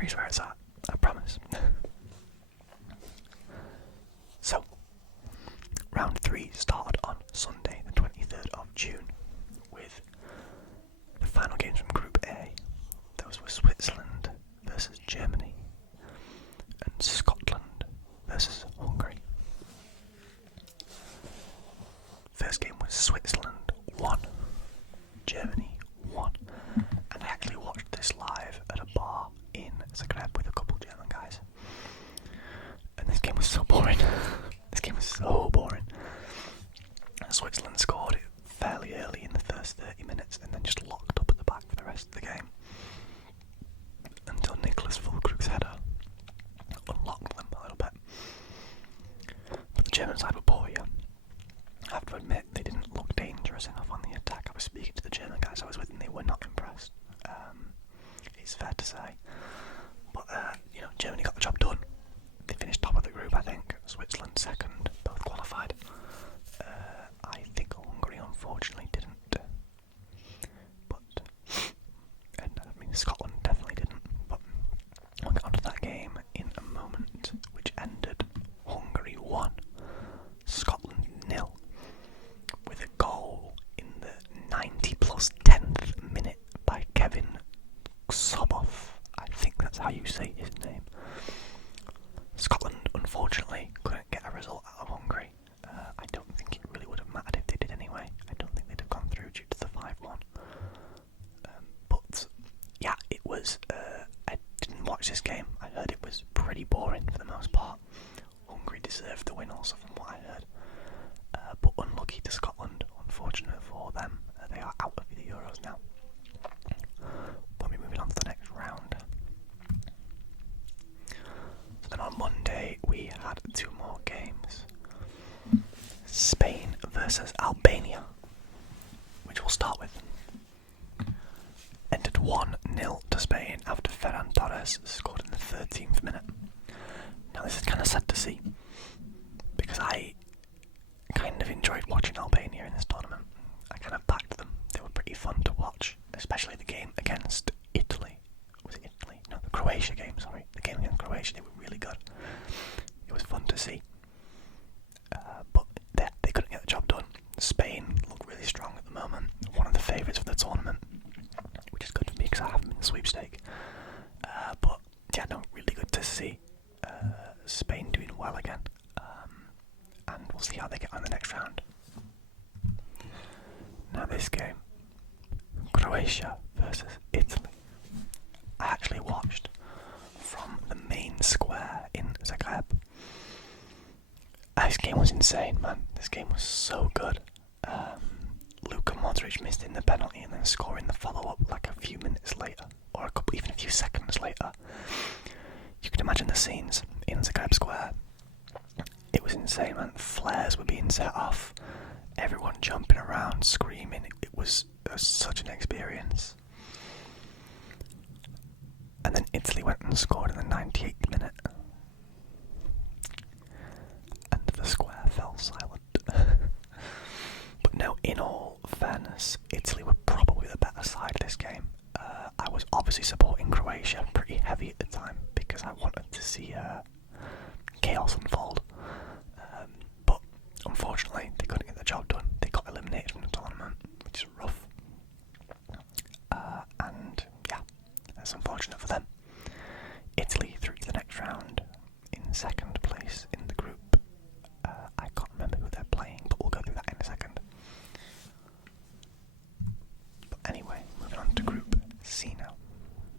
3's where it's at, I promise. So, round 3 started on Sunday, the 23rd of June, with the final games from Group A. Those were Switzerland versus Germany, and Scotland versus Hungary. First game was Switzerland 1, Germany 1, and I actually watched this live at a bar in Zagreb with a couple of German guys. And this game was so boring. This game was so boring. Switzerland scored it fairly early in the first 30 minutes and then just locked up at the back for the rest of the game. Until Nicholas Füllkrug's header unlocked them a little bit. But the German side were poor, yeah. I have to admit, they didn't look dangerous enough on the attack. I was speaking to the German guys I was with and they were not impressed. It's fair to say. But, Germany got the job done. They finished top of the group, I think. Switzerland second, both qualified. I think Hungary unfortunately didn't. Scotland definitely didn't. But we'll get onto that game in a moment, which ended Hungary 1, Scotland 0, with a goal in the 90 plus 10th minute by Kevin Sobov. I think that's how you say his name. Scotland, unfortunately, couldn't get a result out of Hungary. I don't think it really would have mattered if they did anyway. I don't think they'd have gone through due to the 5-1. But, yeah, it was... I didn't watch this game. I heard it was pretty boring for the most part. Hungary deserved the win also from what I heard. But unlucky to Scotland, unfortunate for them. They are out of the Euros now. We'll be moving on to the next round. So then on Monday we had 2 more games. Spain versus Albania, which we'll start with. Ended 1-0 to Spain after Ferran Torres scored in the 13th minute. Now this is kind of sad to see, because I kind of enjoyed watching Albania in this tournament. I kind of backed them. They were pretty fun to watch, especially the game against Italy. Was it Italy? No, the Croatia game, sorry. The game against Croatia, they were really good. It was fun to see. But they couldn't get the job done. Spain look really strong at the moment. One of the favourites for the tournament, which is good for me because I have them in the sweepstake. But yeah, no, really good to see Spain doing well again. And we'll see how they get on the next round. Now this game, Croatia versus Italy. I actually watched from the main square in Zagreb. This game was insane, man. This game was so good. Luka Modric missed in the penalty and then scoring the follow-up like a few minutes later, or even a few seconds later. You can imagine the scenes in Zagreb Square. It was insane, man. Flares were being set off, everyone jumping around, screaming. It was such an experience. And then Italy went and scored in the 98th minute. And the square fell silent. But no, in all fairness, Italy were probably the better side of this game. I was obviously supporting Croatia pretty heavy at the time because I wanted to see chaos unfold. But unfortunately, they couldn't get the job done. They got eliminated from the tournament, which is rough. And yeah, that's unfortunate for them. Italy through to the next round in second place in the group. I can't remember who they're playing, but we'll go through that in a second. But anyway, moving on to Group C now,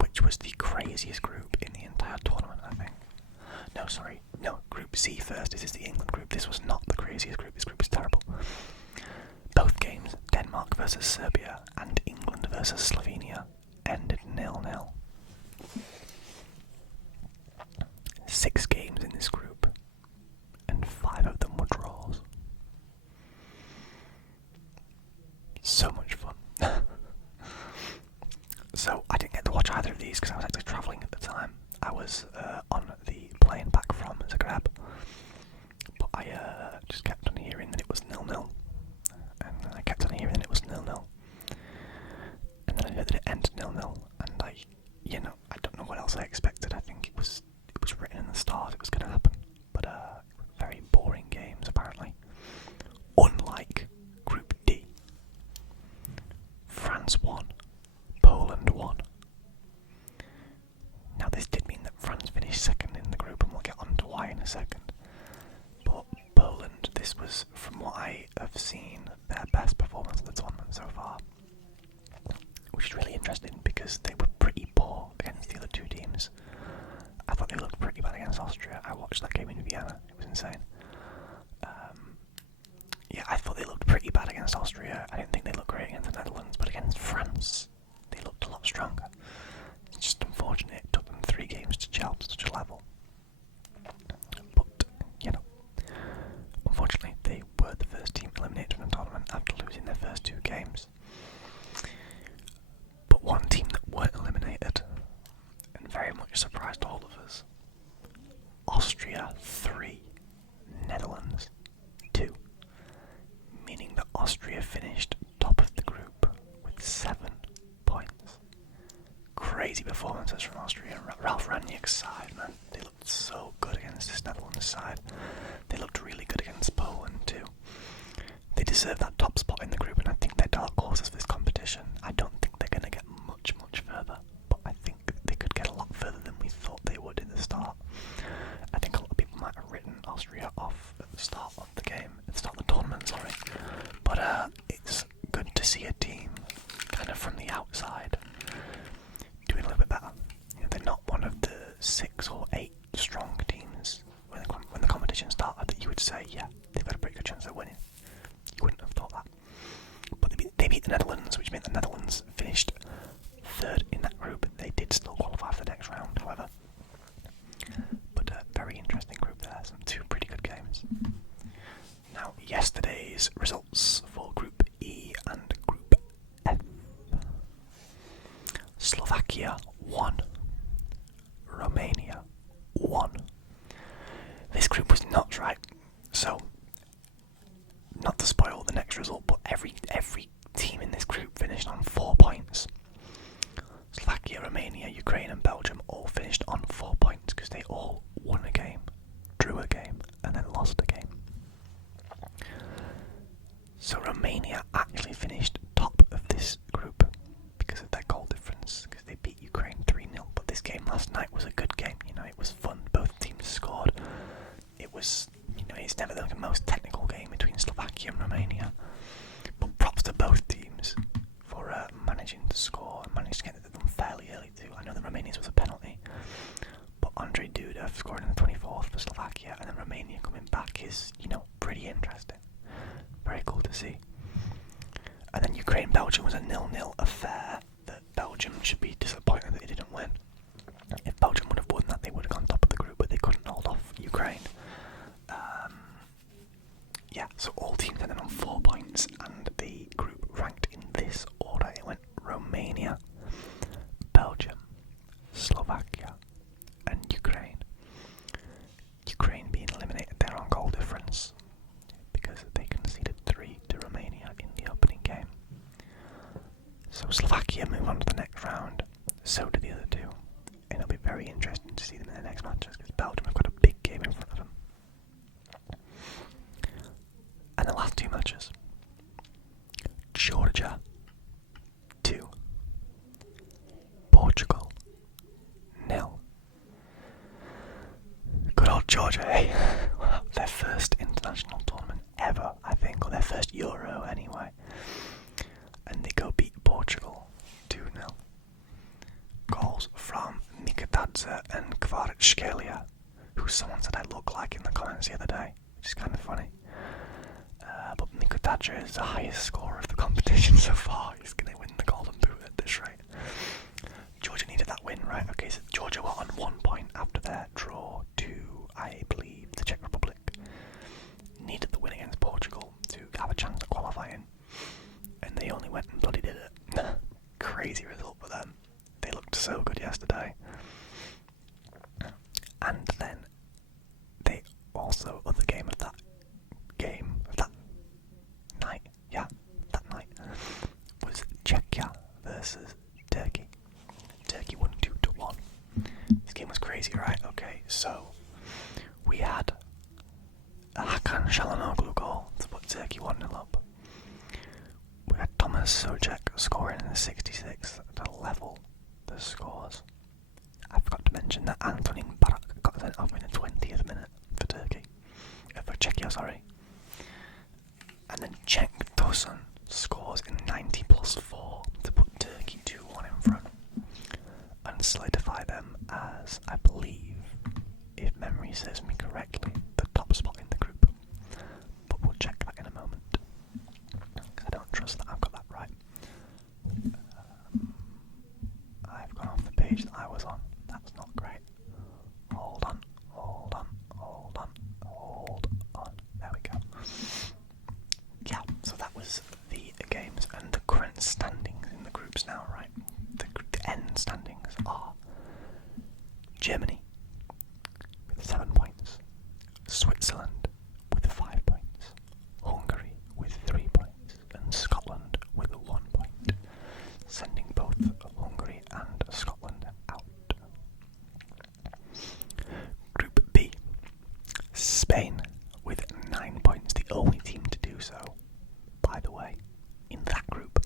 which was the craziest group in the entire tournament, I think. No, Group C first. This is the England group. This was not the craziest group. This group is terrible. Both games, Denmark versus Serbia and England versus Slovenia, ended 0-0. 6 games in this group, and 5 of them were draws. So much fun. So I didn't get to watch either of these because I was actually travelling at the time. I was on the plane back from Zagreb, but I just kept on hearing that it was 0-0, and I kept on hearing that it was 0-0, and then I heard that it ended 0-0, and I don't know what else else I expected. I think it was written in the stars it was going to happen. But very boring games apparently. Unlike Group D. France won. Poland won. Now this did mean that France finished second in the group, and we'll get on to why in a second. But Poland, this was, from what I have seen, their best performance of the tournament so far. Which is really interesting because they were pretty poor against the other two teams. I thought they looked pretty bad against Austria. I watched that game in Vienna. It was insane. Yeah, I thought they looked pretty bad against Austria. I didn't think they looked great against the Netherlands, but against France, they looked a lot stronger. It's just unfortunate it took them 3 games to gel to such a level. But, you know, unfortunately they were the first team eliminated from the tournament after losing their first 2 games. But one team that weren't eliminated, and very much surprised all of us, Austria 3, Netherlands 2. Meaning that Austria finished top of the group with 7 points. Crazy performances from Austria. Ralf Rangnick's side, man, they looked so good against this Netherlands side. They looked really good against Poland too. They deserve that top spot in the group, and I think they're dark horses for this competition. I don't think they're going to get much further, but I think they could get a lot further than we thought they would in the start. I think a lot of people might have written Austria off at the start of the game, at the start of the tournament, sorry. But it's good to see a team kind of from the outside doing a little bit better. You know, they're not one of the 6 or 8 strong teams when the competition started that you would say, yeah, they've got a pretty good chance of winning. You wouldn't have thought that. But they beat the Netherlands, which meant the Netherlands finished 3rd in that group. They did still qualify for the next round, however. But a very interesting group there, some 2 pretty good games. Now, yesterday's results for Group E and Group F. Slovakia won. Romania won. This group was nuts, right? So, not to spoil the next result, but every team in this group finished on 4 points. Slovakia, Romania, Ukraine and Belgium all finished on 4 points because they all won a game, drew a game, and then lost a game. So Romania actually finished top of this group because of their goal difference, because they beat Ukraine 3-0. But this game last night was a good game, you know, it was fun, both teams scored. It was, you know, it's never the most technical game between Slovakia and Romania. But props to both teams for managing to score and managed to get it done fairly early too. I know the Romanians was a penalty, but Andrei Duda scoring in the 24th for Slovakia and then Romania coming back is, you know, pretty interesting. Very cool to see. And then Ukraine-Belgium was a 0-0 affair that Belgium should be disappointed that they didn't win. If Belgium would have won that, they would have gone top of the group, but they couldn't hold off Ukraine. Yeah, so all teams ended on 4 points, and the group ranked in this order. It went Romania, Belgium, Slovakia, and Ukraine. Ukraine being eliminated there on goal difference because they conceded 3 to Romania in the opening game. So Slovakia move on to the next round, so do the other 2. And it'll be very interesting to see them in the next matches because Belgium have got a big game in front of them. And the last 2 matches. Georgia 2. Portugal 0. Good old Georgia, eh? Their first international tournament ever, I think, or their first Euro anyway. And they go beat Portugal 2-0. Goals from Mikatadze and Kvaratskhelia, who someone said I look like in the comments the other day, which is kind of funny. But Mikatadze is the highest scorer of the competition so far. He's going to win the Golden Boot at this rate. Georgia needed that win, right? Okay, so Georgia were on 1 point after their draw to, I believe, the Czech Republic. Needed the win against Portugal to have a chance at qualifying. And they only went and bloody did it. Crazy result for them. They looked so good yesterday. And then they also, other game of that night, was Czechia versus Turkey. Turkey won 2-1. crazy, right? Okay, so we had a Hakan Çalhanoğlu goal to put Turkey 1-0 up. We had Thomas Socek scoring in the 66th to level the scores. I forgot to mention that Antonin Barak got sent off in the 20th minute for Turkey. For Czechia, sorry. And then Cenk Tosun scores in 90 plus 4 to put Turkey 2-1 in front and solidify them as, I believe, if memory serves me correctly, the top spot in the group. But we'll check that in a moment. I don't trust that I've got that right. I've gone off the page that I was on. That's not great. Hold on. There we go. Yeah, so that was the games and the current standings in the groups now, right? The end standings are Germany with 7 points, Switzerland with 5 points, Hungary with 3 points, and Scotland with 1 point, sending both Hungary and Scotland out. Group B, Spain with 9 points, the only team to do so, by the way, in that group.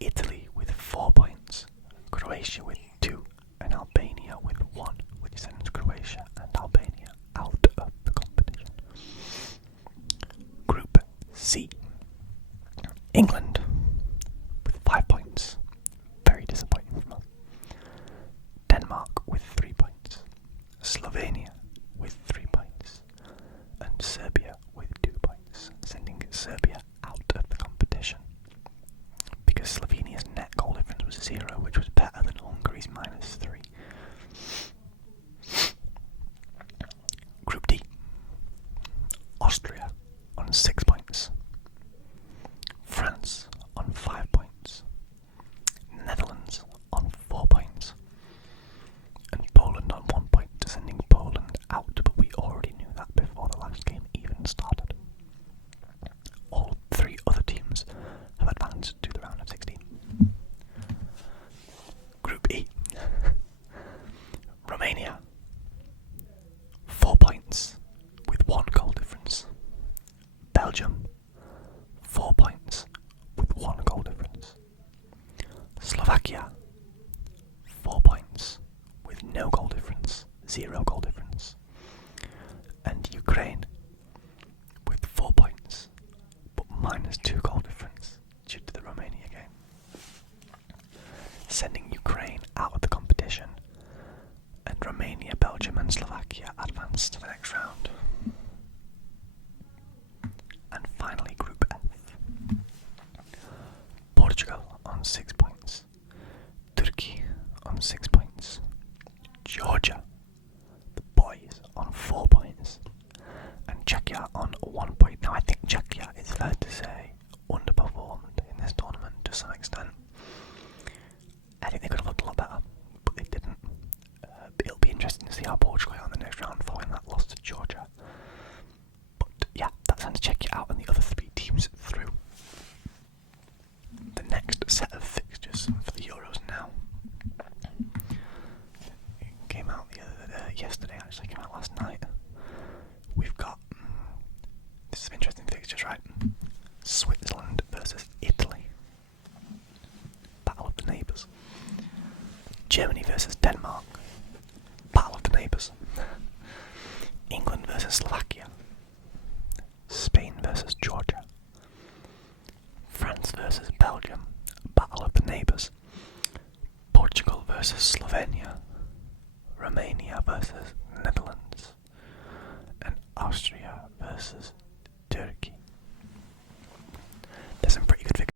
Italy with 4 points, Croatia with 2, and Albania with 1, which sends Croatia and Albania out of the competition. Group C, England with 5 points, very disappointing from us. Denmark with 3 points, Slovenia with 3 points, and Serbia with 2 points, sending Serbia out of the competition. Because Slovenia's net goal difference was 0, which was better than Hungary's -3. Group D, Austria on 6 points, France on 5 points, Netherlands on 4 points, and Poland on 1 point, sending Poland out, but we already knew that before the last game even started. All 3 other teams have advanced to the round of 16. Group E, Romania, 4 points with 1 goal difference. Belgium, 4 points with 1 goal difference. Slovakia, 4 points with no goal difference, 0 goal difference. And Ukraine with 4 points but -2 goal difference due to the Romania game, sending Ukraine out of the competition, and Romania, Belgium and Slovakia advance to the next round. And finally Group F, Portugal on 6 points, Turkey on 6 points, Georgia, the boys, on 4 points, and Czechia on 1 point. Now I think Czechia, it's fair to say, underperformed in this tournament to some extent. I think they could have looked a lot better, but they didn't. It'll be interesting to see how Portugal are in the next round following that loss to Georgia. But yeah, that sends Czechia out and the other 3 teams through. The next set of fixtures for the Euros now. It came out yesterday, actually, came out last night. We've got, this is some interesting fixtures, right? Switzerland versus Italy. Battle of the neighbours. Germany versus Denmark. Battle of the neighbours. England versus Slovakia. Spain versus Georgia. France versus Belgium. Battle of the neighbours. Portugal versus